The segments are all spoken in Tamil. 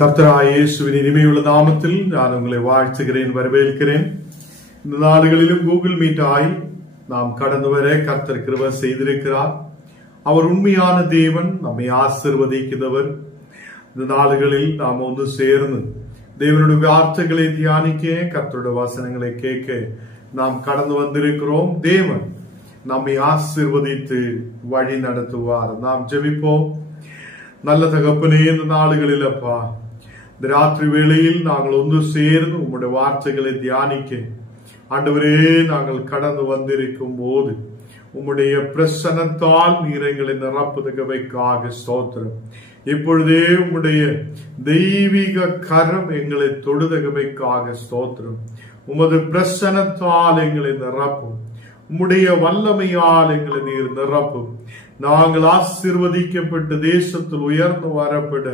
கர்த்தராகிய இயேசுவின் இனிமையுள்ள நாமத்தில் நான் உங்களை வாழ்த்துகிறேன், வரவேற்கிறேன். இந்த நாடுகளிலும் கூகுள் மீட்டாய் நாம் கடந்து வர கர்த்தர் கிருபை செய்திருக்கிறார். அவர் உண்மையான தேவன், நம்மை ஆசீர்வதிக்கிறவர். இந்த நாடுகளில் நாம் ஒன்று சேர்ந்து தேவனுடைய வார்த்தைகளை தியானிக்க, கர்த்தருடைய வசனங்களை கேட்க நாம் கடந்து வந்திருக்கிறோம். தேவன் நம்மை ஆசீர்வதித்து வழி நடத்துவார். நாம் ஜெபிப்போம். நல்ல தகப்பனே, இந்த நாடுகளில் அப்பா, இந்த ராத்திரி வேளையில் நாங்கள் ஒன்று சேர்ந்து உம்முடைய வார்த்தைகளை தியானிக்க ஆண்டவரே நாங்கள் கடந்து வந்திருக்கும் போது உம்முடைய பிரசன்னத்தால் நீர் எங்களை நிரப்புதகவைக்காக ஸ்தோத்திரம். இப்பொழுதே உம்முடைய தெய்வீக கரம் எங்களை தொடுதகவைக்காக ஸ்தோத்திரம். உமது பிரசன்னத்தால் எங்களை நிரப்பும், உம்முடைய வல்லமையால் எங்களை நீர் நிரப்பும். நாங்கள் ஆசீர்வதிக்கப்பட்ட தேசத்தில் உயர்ந்து வரப்பட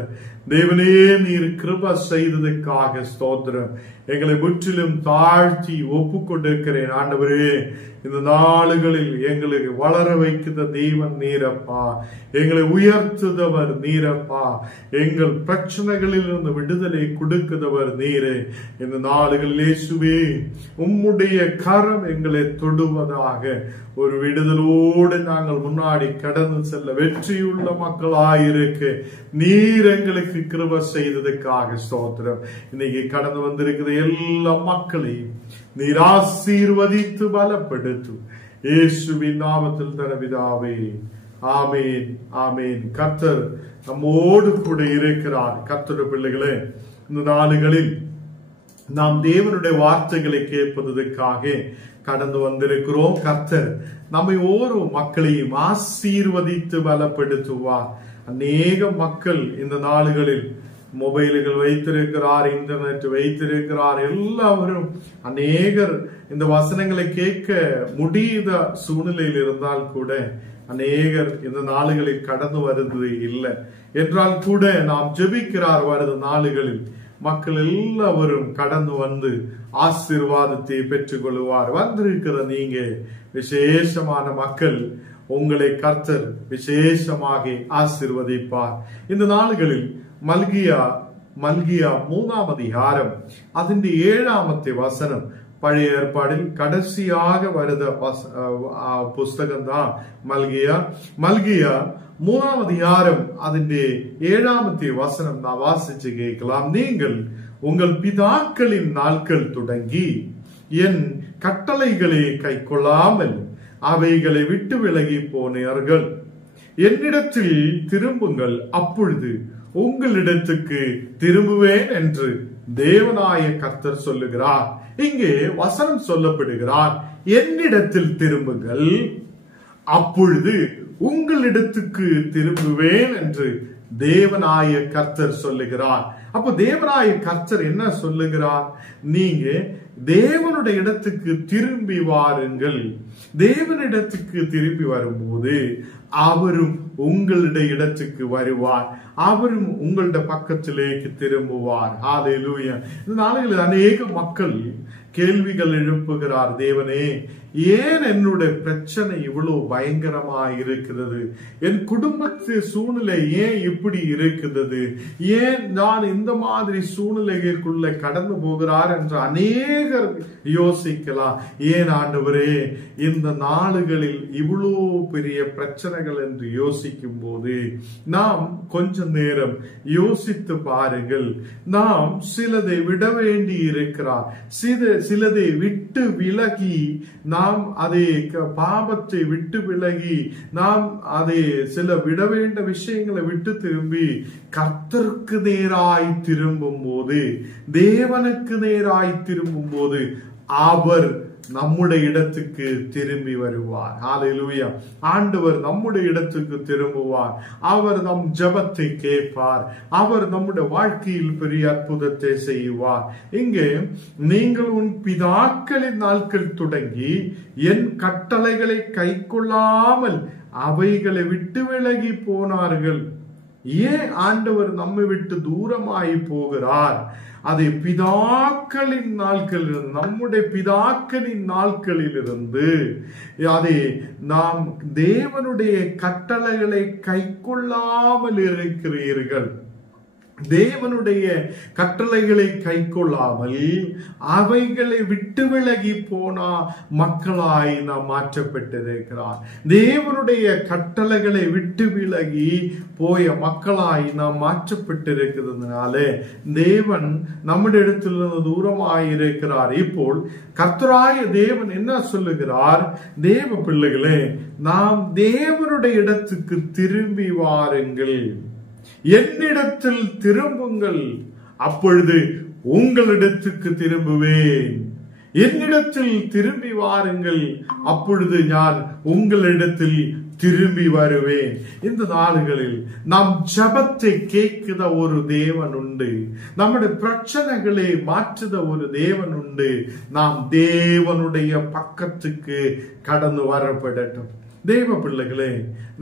தேவனே நீர் கிருபை செய்ததற்காக ஸ்தோத்திரம். எங்களை முற்றிலும் தாழ்த்தி ஒப்புக்கொண்டிருக்கிறேன் ஆண்டவரே. இந்த நாளுகளில் எங்களுக்கு வளர வைக்கிற தெய்வன் நீரப்பா, எங்களை உயர்த்துதவர் நீரப்பா, எங்கள் பிரச்சனைகளில் இருந்து விடுதலை கொடுக்கிறவர் நீரே. இந்த நாளுகளில் இயேசுவே உம்முடைய கரம் எங்களை தொடுவதாக ஒரு விடுதலோடு நாங்கள் முன்னாடி கடந்து செல்ல வெற்றியுள்ள மக்களாயிருக்க நீர் எங்களுக்கு கிருபை செய்ததற்காக ஸ்தோத்திரம். இன்னைக்கு கடந்து வந்திருக்கிற எல்லா மக்களையும் நீர் ஆசீர்வதித்து பலப்படுத்தும் இயேசுவின் நாமத்தில் தரவிதாவே, ஆமேன், ஆமேன். கர்த்தர் நம்மோடு கூட இருக்கிறார். கர்த்தருடைய பிள்ளைகளே, இந்த நாடுகளில் நாம் தேவனுடைய வார்த்தைகளை கேட்பதற்காக கடந்து வந்திருக்கிறோம். கர்த்தர் நம்மை ஒவ்வொரு மக்களையும் ஆசீர்வதித்து பலப்படுத்துவார். அநேக மக்கள் இந்த நாடுகளில் மொபைல்கள் வைத்திருக்கிறார், இன்டர்நெட் வைத்திருக்கிறார். எல்லாரும் அநேகர் இந்த வசனங்களை கேட்க முடியாத சூழ்நிலையில் இருந்தால் கூட அநேகர் இந்த நாடுகளில் கடந்து வருவது இல்லை என்றால் கூட நாம் ஜெபிக்கிறார். வருது நாடுகளில் மக்கள் எல்லாரும் கடந்து வந்து ஆசீர்வாதத்தை பெற்றுக் கொள்வார். வந்திருக்கிற நீங்க விசேஷமான மக்கள், உங்களை கர்த்தர் விசேஷமாக ஆசீர்வதிப்பார். இந்த நாடுகளில் மல்கியா 3ஆம் அதிகாரம் അതിന്റെ 7ஆമത്തെ வசனம் பழைய ஏற்பாடில் கடைசியாக வருத புஸ்தகம் தான் மல்கியா. 3ஆம் அதிகாரம் അതിന്റെ 7ஆമത്തെ வசனம் நான் வாசிச்சு கேட்கலாம். நீங்கள் உங்கள் பிதாக்களின் நாட்கள் தொடங்கி என் கட்டளைகளை கைக்கொள்ளாமல் அவைகளை விட்டு விலகி போனீர்கள். என்னிடத்தில் திரும்புங்கள், அப்பொழுது உங்களிடத்துக்கு திரும்புவேன் என்று தேவனாய கர்த்தர் சொல்லுகிறார். இங்கே வசனம் சொல்லப்படுகிறார், என்னிடத்தில் திரும்புங்கள், அப்பொழுது உங்களிடத்துக்கு திரும்புவேன் என்று தேவனாய கர்த்தர் சொல்லுகிறார். அப்ப தேவனாய கர்த்தர் என்ன சொல்லுகிறார்? நீங்க தேவனுடைய இடத்துக்கு திரும்பி வாருங்கள். தேவனிடத்துக்கு திரும்பி வரும்போது அவரும் உங்களுடைய இடத்துக்கு வருவார், அவரும் உங்களுடைய பக்கத்திலேக்கு திரும்புவார். ஹல்லேலூயா. இந்த நாளில் அநேக மக்கள் கேள்விகள் எழுப்புகிறார். தேவனே, ஏன் என்னுடைய பிரச்சனை இவ்வளவு பயங்கரமா இருக்கிறது? என் குடும்பத்து சூழ்நிலை ஏன் இப்படி இருக்கிறது? ஏன் நான் இந்த மாதிரி சூழ்நிலைகளுக்குள்ள கடந்து போகிறார் என்று அநேகர் யோசிக்கலாம். ஏன் ஆண்டவரே இந்த நாளுகளில் இவ்வளவு பெரிய பிரச்சனைகள் என்று யோசிக்கும் போது நாம் கொஞ்ச நேரம் யோசித்து பாருங்கள். நாம் சிலதை விட வேண்டி இருக்கிறார், சிலதை விட்டு விலகி நாம் அதை பாவத்தை விட்டு விலகி நாம் அதை சில விட வேண்ட விஷயங்களை விட்டு திரும்பி கர்த்தருக்கு நேராய் திரும்பும் போது, தேவனுக்கு நேராய் திரும்பும் போது அவர் நம்முடைய இடத்துக்கு திரும்பி வருவார். ஹல்லேலூயா. ஆண்டவர் நம்முடைய இடத்துக்கு திரும்புவார். அவர் நம் ஜெபத்தை கேட்பார். அவர் நம்முடைய வாழ்க்கையில் பெரிய அற்புதத்தை செய்வார். இங்கே நீங்கள் உன் பிதாக்களின் நாட்கள் தொடங்கி என் கட்டளைகளை கைக்கொள்ளாமல் அவைகளை விட்டு விலகி போனார்கள். ஏன் ஆண்டவர் நம்மை விட்டு தூரமாய் போகிறார்? அதை பிதாக்களின் நாட்களில், நம்முடைய பிதாக்களின் நாட்களிலிருந்து அதை நாம் தேவனுடைய கட்டளைகளை கைக்கொள்ளாமல் இருக்கிறீர்கள். தேவனுடைய கட்டளைகளை கைக்கொள்ளாமல் அவைகளை விட்டு விலகி போனா மக்களாய் நாம் மாற்றப்பட்டிருக்கிறார். தேவனுடைய கட்டளைகளை விட்டு விலகி போய மக்களாய் நாம் மாற்றப்பட்டிருக்கிறதுனால தேவன் நம்முடைய இடத்திலிருந்து தூரமாயிருக்கிறார். இப்போ கர்த்தராய தேவன் என்ன சொல்லுகிறார்? தேவ பிள்ளைகளே, நாம் தேவனுடைய இடத்துக்கு திரும்பி வாருங்கள், என்னிடத்தில் திரும்புங்கள், அப்பொழுது உங்களிடத்துக்கு திரும்புவேன். என்னிடத்தில் திரும்பி வாருங்கள், அப்பொழுது நான் உங்களிடத்தில் திரும்பி வருவேன். இந்த நாடுகளில் நாம் ஜபத்தை கேட்கிற ஒரு தேவன் உண்டு, நம்முடைய பிரச்சனைகளை மாற்றுத ஒரு தேவன் உண்டு. நாம் தேவனுடைய பக்கத்துக்கு கடந்து வரப்படட்டும். தேவ பிள்ளைகளே,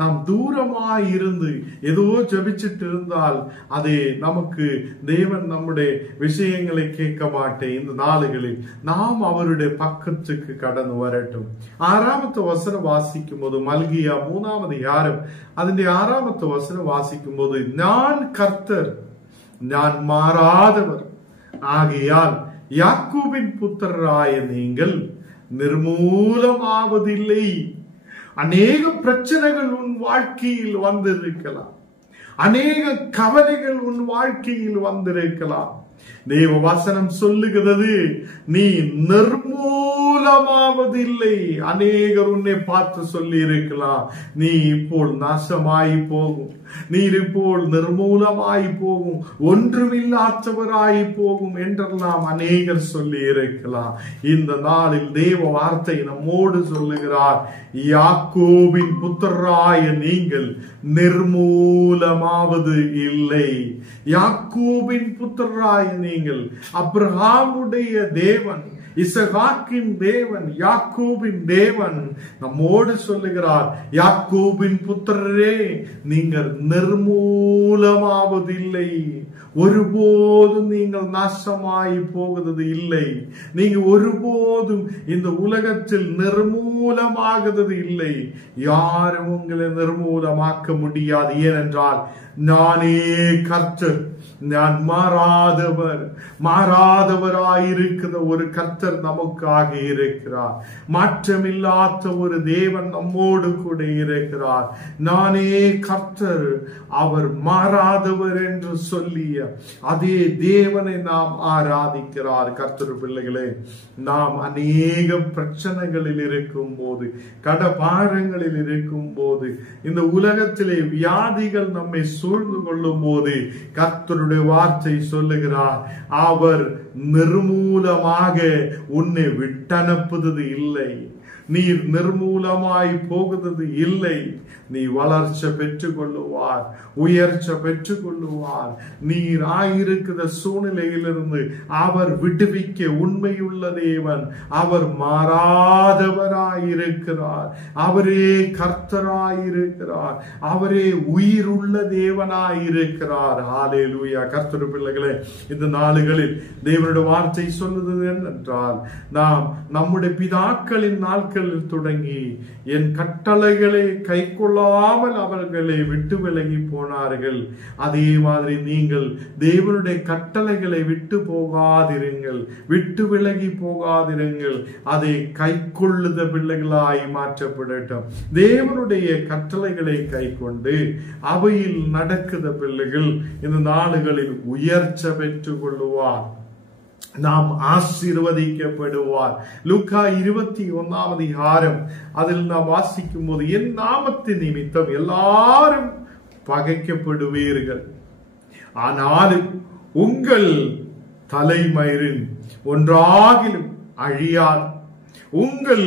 நாம் தூரமாய் இருந்து ஏதோ ஜபிச்சிட்டு இருந்தால் அதே நமக்கு தேவன் நம்முடைய விஷயங்களை கேட்க மாட்டேன். இந்த நாளுகளில் நாம் அவருடைய பக்கத்துக்கு கடந்து வரட்டும். 6வது வசனம் வாசிக்கும் போது, மல்கியா 3வது அதிகாரம் அதனுடைய 6வது வசனம் வாசிக்கும் போது, நான் கர்த்தர், நான் மாறாதவர் ஆகையால் யாக்கோபின் புத்திரராய நீங்கள் நிர்மூலமாவதில்லை. அநேக பிரச்சனைகள் உன் வாழ்க்கையில் வந்திருக்கலாம், அநேக கவலைகள் உன் வாழ்க்கையில் வந்திருக்கலாம். தேவ வசனம் சொல்லுகிறது, நீ நிர்மூலமாவதில்லை. அநேகர் உன்னை பார்த்து சொல்லி இருக்கலாம், நீ இப்போ நாசமாய் போகும், நீர் இப்போ நிர்மூலமாய் போகும், ஒன்றுமில்லாதவராய் போகும் என்றெல்லாம் அநேகர் சொல்லி இருக்கலாம். இந்த நாளில் தேவ வார்த்தை நம்மோடு சொல்லுகிறார், யாக்கோபின் புத்திரராய நீங்கள் நிர்மூலமாவது இல்லை. யாக்கோபின் புத்திரராய நீங்கள், அப்ரஹாமுடைய தேவன், இசகாக்கின் தேவன், யாக்கோபின் தேவன் நம்மோடு சொல்லுகிறார், யாக்கோபின் புத்திரரே, நீங்கள் நிர்மூலமாவதில்லை. ஒருபோதும் நீங்கள் நாசமாய் போகிறது இல்லை. நீங்க ஒருபோதும் இந்த உலகத்தில் நிர்மூலமாகிறது இல்லை. யாரும் உங்களை நிர்மூலமாக்க முடியாது. ஏனென்றால் நானே கர்த்தர், நான் மாறாதவர். மாறாதவராயிருக்கிற ஒரு கர்த்தர் நமக்காக இருக்கிறார். மாற்றமில்லாத ஒரு தேவன் நம்மோடு கூட இருக்கிறார். நானே கர்த்தர், அவர் மாறாதவர் என்று சொல்லிய அதே தேவனை நாம் ஆராதிக்கிறார். கர்த்தர் பிள்ளைகளே, நாம் அநேக பிரச்சனைகளில் இருக்கும் போது, கடபாரங்களில் இருக்கும் போது, இந்த உலகத்திலே வியாதிகள் நம்மை சூழ்ந்து கொள்ளும் போது கர்த்தருடைய வார்த்தை சொல்லுகிறார், அவர் நிர்மூலமாக உன்னை விட்டனுப்புவது இல்லை. நீர் நிர்மூலமாய் போகிறது இல்லை. நீ வளர்ச்சி பெற்றுக் கொள்ளுவார், உயர்ச்சி பெற்றுக் கொள்ளுவார். நீர் ஆயிருக்கிற சூழ்நிலையிலிருந்து அவர் விடுவிக்க உண்மையுள்ள தேவன். அவர் மாறாதவராயிருக்கிறார். அவரே கர்த்தராயிருக்கிறார். அவரே உயிருள்ள தேவனாயிருக்கிறார். ஹல்லேலூயா. கர்த்தர் பிள்ளைகளே, இந்த நாளுகளில் தேவனுடைய வார்த்தை சொல்லுது என்னென்றால், நாம் நம்முடைய பிதாக்களின் நாட்களில் தொடங்கி என் கட்டளைகளை கைக்கொள்ளாமல் அவர்களை விட்டு விலகி போனார்கள். அதே மாதிரி நீங்கள் தேவனுடைய கட்டளைகளை விட்டு போகாதிருங்கள், விட்டு விலகி போகாதிருங்கள். அதை கைக்கொள்ளுத பிள்ளைகளாய் மாற்றப்படட்டும். தேவனுடைய கட்டளைகளை கைக்கொண்டு அவையில் நடக்குத பிள்ளைகள் இந்த நாடுகளில் உயர்ச்சி பெற்றுக் கொள்ளுவார். நாம் ஆசீர்வதிக்கப்படுவார். லூக்கா 21 அதிகாரம் அதில் நாம் வாசிக்கும் போது, என் நாமத்தின் நிமித்தம் எல்லாரும் பகைக்கப்படுவீர்கள், ஆனாலும் உங்கள் தலைமயிரின் ஒன்றாகிலும் அழியார். உங்கள்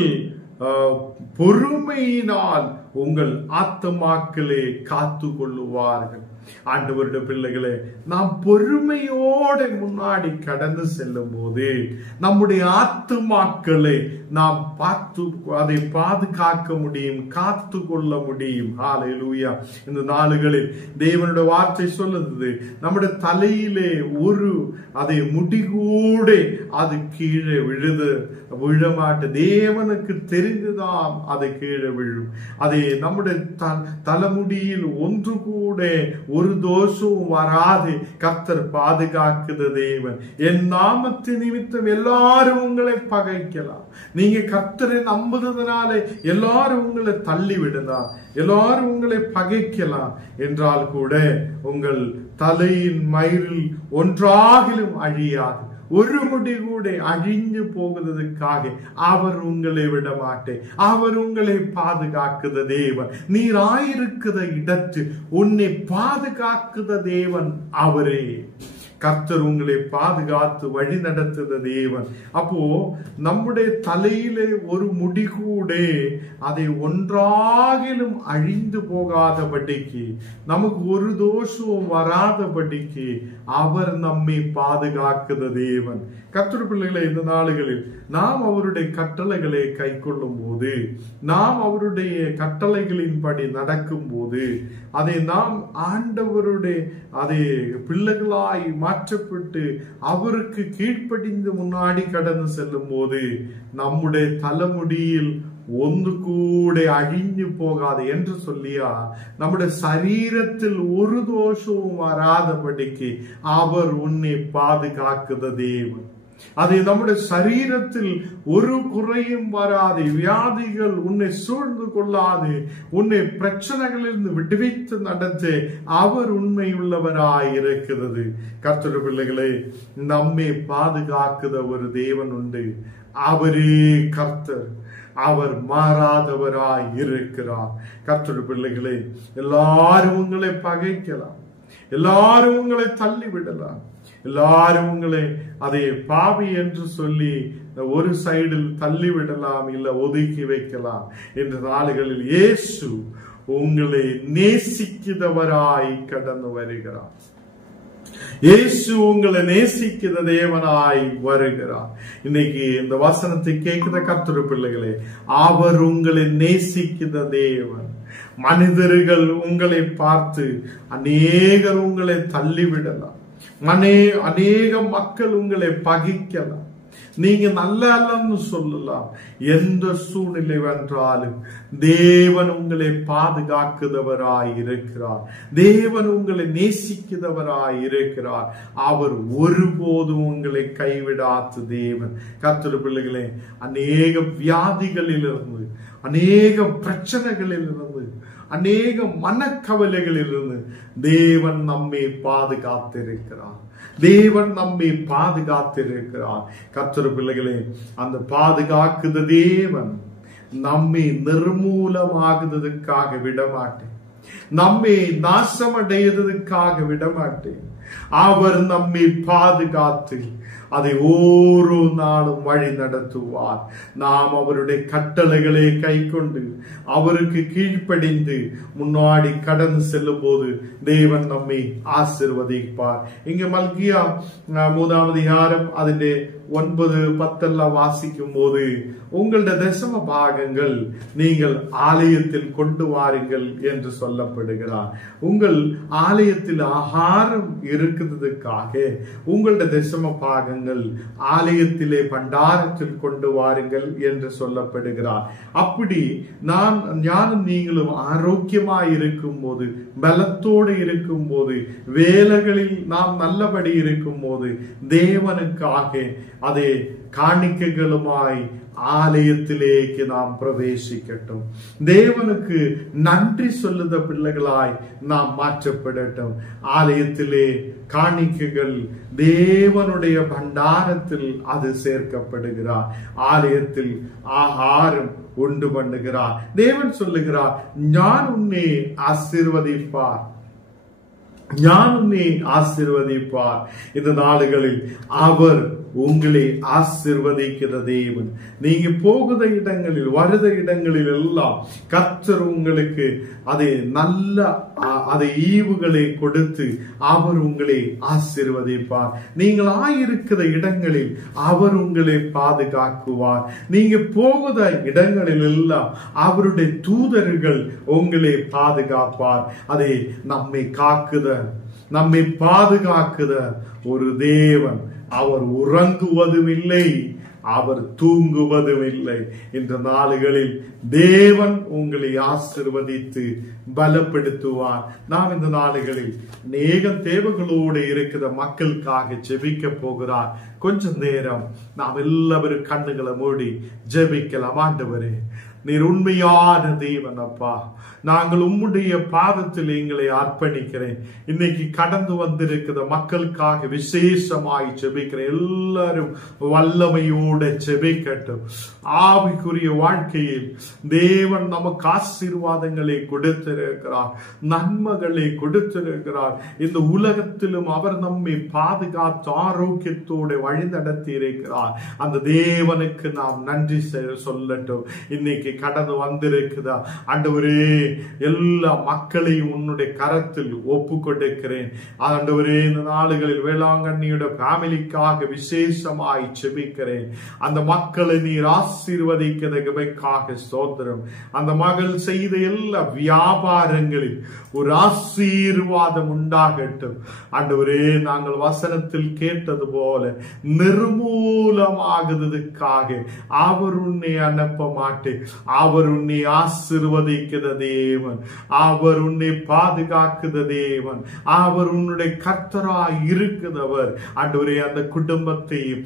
பொறுமையினால் உங்கள் ஆத்துமாக்களே காத்து கொள்ளுவார்கள். ஆண்டவருடைய பிள்ளைகளே, நாம் பொறுமையோடு முன்னாடி கடந்து செல்லும் போது நம்முடைய ஆத்துமாக்களை நாம் அதை பாதுகாக்க முடியும், காத்து கொள்ள முடியும். ஹல்லேலூயா. இந்த நாளுகளில் தேவனுடைய வார்த்தை சொல்லுது, நம்முடைய தலையிலே ஒரு அதை முடிகூட அது கீழே விழமாட்டு. தேவனுக்கு தெரிந்துதான் அது கீழே விழும். அதை நம்முடைய தலைமுடியில் ஒன்று கூட ஒரு தோஷமும் வராது கர்த்தர் பாதுகாக்குத தேவன். என் நாமத்தின் நிமித்தம் எல்லாரும் உங்களை பகைக்கலாம். நீங்க கர்த்தரை நம்புறதுனால எல்லாரும் உங்களை தள்ளி விடலாம், எல்லாரும் உங்களை பகைக்கலாம் என்றால் கூட உங்கள் தலையின் மயிரில் ஒன்றாகிலும் அழியாது, ஒரு முடி கூட அழிஞ்சு போகிறதுக்காக அவர் உங்களை விட மாட்டேன். அவர் உங்களை பாதுகாக்குத தேவன். நீர் ஆயிருக்கிற இடத்து உன்னை பாதுகாக்குத தேவன் அவரே. கர்த்தர் உங்களை பாதுகாத்து வழி நடத்துத தேவன். அப்போ நம்முடைய தலையிலே ஒரு முடி கூட அதை ஒன்றாகிலும் அழிந்து போகாதபடிக்கு, நமக்கு ஒரு தோஷமும் வராதபடிக்கு அவர் நம்மை பாதுகாக்குத தேவன். கர்த்தர் பிள்ளைகளை, இந்த நாளுகளில் நாம் அவருடைய கட்டளைகளை கை கொள்ளும் போது, நாம் அவருடைய கட்டளைகளின்படி நடக்கும் போது, அதை நாம் ஆண்டவருடைய அதை பிள்ளைகளாய் மாற்றப்பட்டு அவருக்கு கீழ்ப்படிந்து முன்னாடி கடந்து செல்லும் போது நம்முடைய தலைமுடியில் ஒன்று கூட அழிஞ்சு போகாது என்று சொல்லியா, நம்முடைய சரீரத்தில் ஒரு தோஷமும் வராதபடிக்கு அவர் உன்னை பாதுகாக்குத தேவன். அது நம்முடைய சரீரத்தில் ஒரு குறையும் வராது, வியாதிகள் உன்னை சூழ்ந்து கொள்ளாது, உன்னை பிரச்சனைகளிலிருந்து விடுவித்து நடத்த அவர் உண்மை உள்ளவராய் இருக்கிறது. கர்த்தர் பிள்ளைகளே, நம்மை பாதுகாக்குத ஒரு தேவன் உண்டு. அவரே கர்த்தர், அவர் மாறாதவராய் இருக்கிறார். கர்த்தர் பிள்ளைகளே, எல்லாரும் உங்களை பகைக்கலாம், எல்லாரும் உங்களை தள்ளி விடலாம், எல்லாரும் உங்களை அதை பாவி என்று சொல்லி ஒரு சைடில் தள்ளி விடலாம், இல்ல ஒதுக்கி வைக்கலாம். இந்த நாளுகளில் இயேசு உங்களை நேசிக்கிறவராய் கடந்து வருகிறார். இயேசு உங்களை நேசிக்கிற தேவனாய் வருகிறார். இன்னைக்கு இந்த வசனத்தை கேட்கிற கர்த்தர் பிள்ளைகளே, அவர் உங்களை நேசிக்கிற தேவன். மனிதர்கள் உங்களை பார்த்து அநேகர் உங்களை தள்ளிவிடலாம், அநேக மக்கள் உங்களை பகைக்கலாம், நீங்க நல்ல அல்லன்னு சொல்லலாம். எந்த சூழ்நிலை வென்றாலும் தேவன் உங்களை பாதுகாக்குதவராய் இருக்கிறார், தேவன் உங்களை நேசிக்கிறவராய் இருக்கிறார். அவர் ஒருபோதும் உங்களை கைவிடாத தேவன். கர்த்தர் பிள்ளைகளே, அநேக வியாதிகளிலிருந்து, அநேக பிரச்சனைகளிலிருந்து, அநேக மனக்கவலைகளிலிருந்து தேவன் நம்மை பாதுகாத்திருக்கிறார், தேவன் நம்மை பாதுகாத்திருக்கிறார். கர்த்தர் பிள்ளைகளே, அந்த பாதுகாக்குத தேவன் நம்மை நிர்மூலமாகுவதற்காக விடமாட்டேன், நம்மை நாசமடைவதற்காக விடமாட்டேன். அவர் நம்மை பாதுகாத்து அதை ஓரோ நாளும் வழி நடத்துவார். நாம் அவருடைய கட்டளைகளை கை கொண்டு அவருக்கு கீழ்ப்படிந்து முன்னாடி கடந்து செல்லும் போது தேவன் நம்மை ஆசீர்வதிப்பார். இங்க மல்கியா 3ஆம் அதிகாரம் அதிலே 9-10 வாசிக்கும் போது, உங்களுடைய தசம பாகங்கள் நீங்கள் ஆலயத்தில் கொண்டு வாருங்கள் என்று சொல்லப்படுகிறார். உங்கள் ஆலயத்தில் ஆகாரம் இருக்கிறதுக்காக உங்களுடைய தசம பாகங்கள் ஆலயத்திலே பண்டாரத்தில் கொண்டு வாருங்கள் என்று சொல்லப்படுகிறார். அப்படி ஞானம் நீங்களும் ஆரோக்கியமாய் இருக்கும் போது, பலத்தோடு இருக்கும் போது, வேலைகளில் நாம் நல்லபடி இருக்கும் போது தேவனுக்காக அதே காணிக்கைகளுமாய் ஆலயத்திலேக்கு நாம் பிரவேசிக்கட்டும். தேவனுக்கு நன்றி சொல்லுத பிள்ளைகளாய் நாம் மாற்றப்படட்டும். ஆலயத்திலே காணிக்கைகள் தேவனுடைய பண்டாரத்தில் அது சேர்க்கப்படுகிறார். ஆலயத்தில் ஆகாரம் உண்டு பண்ணுகிறார். தேவன் சொல்லுகிறார், நான் உன்னை ஆசீர்வதிப்பார், நான் உன்னை ஆசீர்வதிப்பார். இந்த நாளுகளில் அவர் உங்களை ஆசீர்வதிக்கிற தேவன். நீங்க போகுத இடங்களில், வருத இடங்களில் எல்லாம் கர்த்தர் உங்களுக்கு அதை நல்ல அதை ஈவுகளை கொடுத்து அவர் உங்களை ஆசீர்வதிப்பார். நீங்கள் ஆயிருக்கிற இடங்களில் அவர் உங்களை பாதுகாக்குவார். நீங்க போகுத இடங்களில் எல்லாம் அவருடைய தூதர்கள் உங்களை பாதுகாப்பார். அதை நம்மை காக்குத, நம்மை பாதுகாக்குத ஒரு தேவன். அவர் உறங்குவதும் இல்லை, அவர் தூங்குவதும் இல்லை. இந்த நாளுகளில் தேவன் உங்களை ஆசீர்வதித்து பலப்படுத்துவார். நாம் இந்த நாளுகளில் அநேக தேவைகளோடு இருக்கிற மக்களுக்காக ஜெபிக்க போகிறார். கொஞ்சம் நேரம் நாம் எல்லாரும் கண்ணுகளை மூடி ஜெபிக்கலாம். ஆண்டவரே, நீர் உண்மையான தேவன் அப்பா, நாங்கள் உம்முடைய பாதத்தில் எங்களை அர்ப்பணிக்கிறேன். இன்னைக்கு கடந்து வந்திருக்கிற மக்களுக்காக விசேஷமாய் ஜெபிக்கிறேன். எல்லாரும் வல்லமையோட ஜெபிக்கட்டும். ஆவிக்குரிய வாழ்க்கையில் தேவன் நமக்கு ஆசீர்வாதங்களை கொடுத்திருக்கிறார், நன்மைகளை கொடுத்திருக்கிறார். இந்த உலகத்திலும் அவர் நம்மை பாதுகாத்து ஆரோக்கியத்தோடு வழி நடத்தி இருக்கிறார். அந்த தேவனுக்கு நாம் நன்றி சொல்லட்டும். இன்னைக்கு கடந்து வந்திருக்குதா ஆண்டவரே, எல்லா மக்களையும் உன்னுடைய கரத்தில் ஒப்பு கொடுக்கிறேன். ஆண்டவரே, இந்த நாளுகளில் வேளாங்கண்ணியோட ஃபேமிலிக்காக விசேஷமாய் ஜெபிக்கிறேன். அந்த மக்களை நீர் ஆசீர்வதிக்கிறதுக்காக ஸ்தோத்திரம். அந்த மகள் செய்த எல்லா வியாபாரங்களில் ஒரு ஆசீர்வாதம் உண்டாகட்டும். ஆண்டவரே, நாங்கள் வசனத்தில் கேட்டது போல நிர்மூலமாகுவதற்காக அவர் உன்னை அனுப்ப மாட்டேன். அவர் உன்னை ஆசீர்வதிக்கிற தேவன், அவர் உன்னை பாதுகாக்கிற தேவன், அவர் உன்னுடைய கர்த்தராய் இருக்கிறவர். ஆண்டவரே, அந்த குடும்பத்தையும்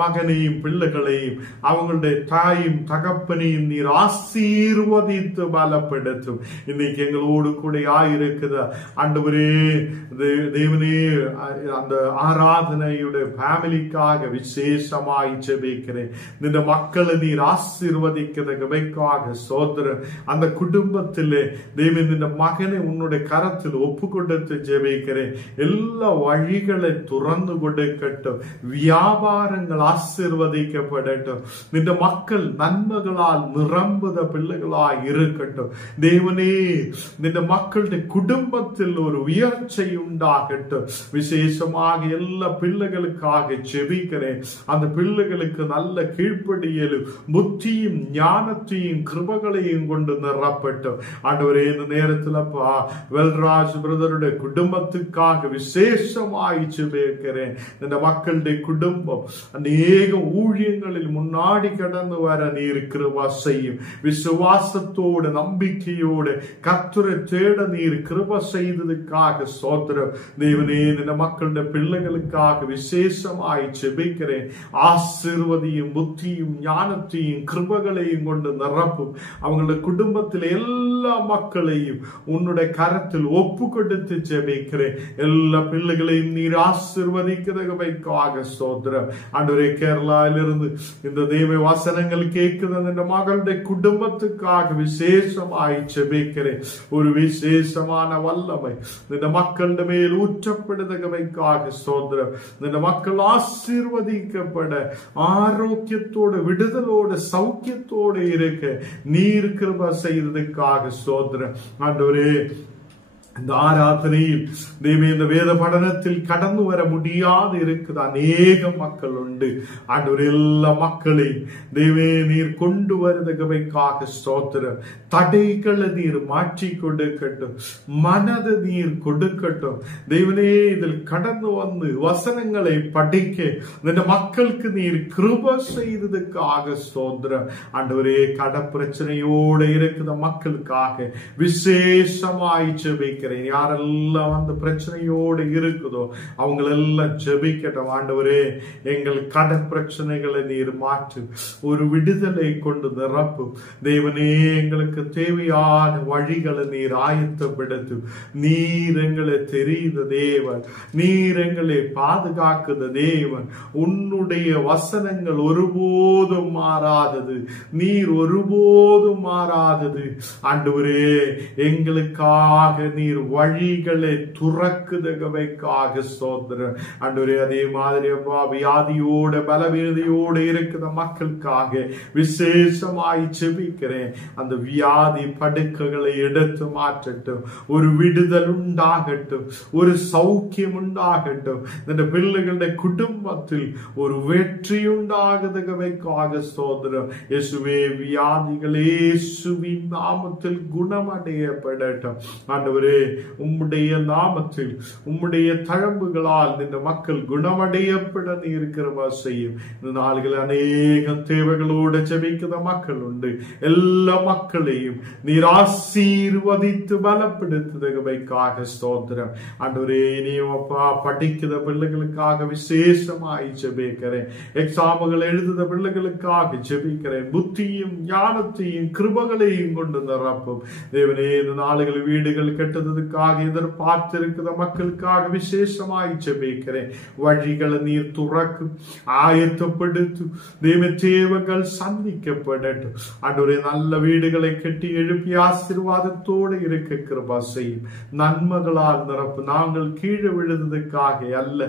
மகனையும் பிள்ளைகளையும் அவங்களுடைய தாயும் தகப்பனையும் நீர் ஆசீர்வதித்து பலப்படுத்தும். இன்னைக்கு எங்களோடு கூட ஆயிருக்குத ஆண்டவரே தேவனே, அந்த ஆராதனையுடைய ஃபேமிலிக்காக விசேஷமாய் ஜெபிக்கிறேன். இந்த மக்களை நீர் ஆசீர்வதிக்கிறதுக்காக சோதரன். அந்த குடும்பத்திலே தேவன் இந்த மகனை உன்னுடைய கரத்தில் ஒப்பு கொடுத்து ஜெபிக்கிறேன். எல்லா வழிகளை துறந்து கொடுக்கட்டும். வியாபாரங்கள் ஆசீர்வதிக்கப்படட்டும். இந்த மக்கள் நன்மைகளால் நிரம்புத பிள்ளைகளாய் இருக்கட்டும். தேவனே, இந்த மக்களுடைய குடும்பத்தில் ஒரு உயர்ச்சி உண்டாகட்டும். விசேஷமாக எல்லா பிள்ளைகளுக்காக ஜெபிக்கிறேன். அந்த பிள்ளைகளுக்கு நல்ல கீழ்ப்படியலும் புத்தியும் ஞானத்தையும் கிருபைகளையும் கொண்டு நிரப்பட்டும். ஆண்டவரே, இந்த நேரத்தில் வெல்ராஜ் பிரதருடைய குடும்பத்துக்காக விசேஷமாய் ஜெபிக்கிறேன். இந்த மக்களுடைய குடும்பம் அநேக ஊழியங்களில் முன்னாடி கடந்து வர நீர் கிருபை செய்யும். விசுவாசத்தோடு நம்பிக்கையோடு கர்த்தரை தேட நீர் கிருபை செய்ததுக்காக ஸ்தோத்திரம். தேவனே, இந்த மக்களுடைய பிள்ளைகளுக்காக விசேஷமாய் ஜெபிக்கிறேன். ஆசீர்வதியும் புத்தியும் ஞானத்தையும் கிருபைகளையும் கொண்டு நிரப்பும். அவங்களுடைய குடும்பத்தில் எல்லா மக்களையும் உன்னுடைய கரத்தில் ஒப்பு கொடுத்து ஜெபிக்கிறேன். எல்லா பிள்ளைகளையும் நீர் ஆசீர்வதிக்கிறதுக்காக ஸ்தோத்திரம். ஆண்டவரே, கேரளாவிலிருந்து இந்த தெய்வ வசனங்கள் கேட்கிறது இந்த மகளுடைய குடும்பத்துக்காக விசேஷமாய் ஜெபிக்கிறேன். ஒரு விசேஷமான வல்லமை இந்த மக்களுடைய மேல் ஊற்றப்படுவதற்காக ஸ்தோத்திரம். இந்த மக்கள் ஆசீர்வதிக்கப்பட ஆரோக்கியத்தோடு விடுதலோடு சௌக்கியத்தோடு இருக்க நீர் கிருபை செய்ததுக்காக ஸ்தோத்திரம். ஆண்டவரே, இந்த ஆராதனையில் தேவி இந்த வேத படனத்தில் கடந்து வர முடியாது இருக்குது அநேக மக்கள் உண்டு. ஆண்டவர் எல்லா மக்களையும் தேவே நீர் கொண்டு வருவதற்காக ஸ்தோத்திரம். தடைகளை நீர் மாற்றி கொடுக்கட்டும். மனதை நீர் கொடுக்கட்டும். தேவனே, இதில் கடந்து வந்து வசனங்களை படிக்க இந்த மக்களுக்கு நீர் கிருபை செய்ததுக்காக ஸ்தோத்திரம். ஆண்டவரே, கட பிரச்சனையோடு இருக்கிற மக்களுக்காக விசேஷமாய் ஜெபிக்கிறேன். யாரெல்லாம் அந்த பிரச்சனையோடு இருக்குதோ அவங்களெல்லாம் ஜெபிக்கட்டும். ஆண்டவரே, எங்கள் கடன் பிரச்சனைகளை நீர் மாற்று. ஒரு விடுதலை கொண்டு நிரப்பும். தேவனே, எங்களுக்கு தேவையான வழிகளை நீர் ஆயத்தப்படுத்தும். நீர் எங்களை தெரிந்த தேவன், நீர் எங்களை பாதுகாக்குத தேவன். உன்னுடைய வசனங்கள் ஒருபோதும் மாறாதது, நீர் ஒருபோதும் மாறாதது. ஆண்டவரே, எங்களுக்காக நீர் வழிகளை துறக்குதவைக்காக ஸ்தோத்திரம். ஆண்டவரே, அதே மாதிரி அப்பா வியாதியோட பலவீனதையோடு இருக்கிற மக்களுக்காக விசேஷமாய் ஜெபிக்கிறேன். அந்த வியாதி படுக்கைகளை எடுத்து மாற்றட்டும். ஒரு விடுதல் உண்டாகட்டும். ஒரு சௌக்கியம் உண்டாகட்டும். இந்த பிள்ளைகளுடைய குடும்பத்தில் ஒரு வெற்றி உண்டாகுதவைக்காக ஸ்தோத்திரம். இயேசுவே, வியாதிகள் இயேசுவின் நாமத்தில் குணமடையப்படட்டும். ஆண்டவரே, உம்முடைய நாமத்தில் உம்முடைய தழம்புகளால் இந்த மக்கள் குணமடையப்பட நீர் கிருபை செய்யும். இந்த நாள்கள் அநேக தேவைகளோடு ஜெபிக்கிற மக்கள் உண்டு. எல்லா மக்களையும் நீர் ஆசீர்வதித்து பலப்படுத்துவதற்காக ஸ்தோத்திரம். ஆண்டவரே, நீயும் அப்பா படிக்கிற பிள்ளைகளுக்காக விசேஷமாய் ஜெபிக்கிறேன். எக்ஸாம்கள் எழுதுற பிள்ளைகளுக்காக ஜெபிக்கிறேன். புத்தியும் ஞானத்தையும் கிருபைகளையும் கொண்டு நிரப்பும் தேவனே. இந்த நாளுகள் வீடுகள் கட்டுவதற்காக எதிர்பார்த்திருக்கிற மக்களுக்காக விசேஷமாய் ஜெபிக்கிறேன். வழிகளை நீர் துறக்கும், ஆயத்தப்படுத்தும். தேவங்கள் சந்திக்கப்படட்டும். ஆண்டவரே, நல்ல வீடுகளை கட்டி எழுப்பி ஆசீர்வாதத்தோடு இருக்க கிருபை செய்யும். நன்மைகளால் நிரப்பு. நாங்கள் கீழே விழுந்ததுக்காக அல்ல,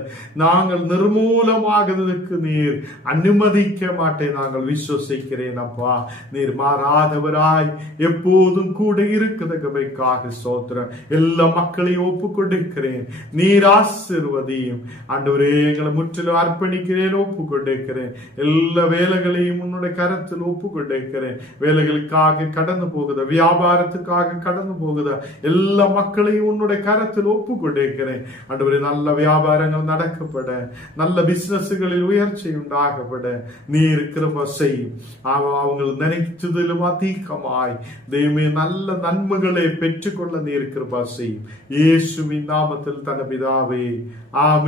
நாங்கள் நிர்மூலமாகிறதுக்கு நீர் அனுமதிக்க மாட்டேன். நாங்கள் விசுவசிக்கிறேன் அப்பா. நீர் மாறாதவராய் எப்போதும் கூட இருக்கிறதுக்காக ஸ்தோத்திரம். எல்லா மக்களையும் ஒப்பு கொடுக்கிறேன். நீர் ஆசீர்வதியும். ஆண்டவரே, எங்களை முற்றிலும் அர்ப்பணிக்கிறேன், ஒப்பு கொடுக்கிறேன். எல்லா வேலைகளையும் உன்னுடைய கரத்தில் ஒப்பு கொடுக்கிறேன். வேலைகளுக்காக கடந்து போகுத, வியாபாரத்துக்காக கடந்து போகுத எல்லா மக்களையும் உன்னுடைய கரத்தில் ஒப்பு கொடுக்கிறேன். ஆண்டவரே, நல்ல வியாபாரங்கள் நடக்கப்பட, நல்ல பிசினஸ்களில் உயர்ச்சி உண்டாகப்பட நீர் கிருபை செய்யும். அவங்க நினைத்ததிலும் அதிகமாய் தெய்வமே நல்ல நன்மைகளை பெற்றுக்கொள்ள நீர் கிருபை செய்யும். இயேசுவின் நாமத்தில் தன பிதாவே, ஆமென்.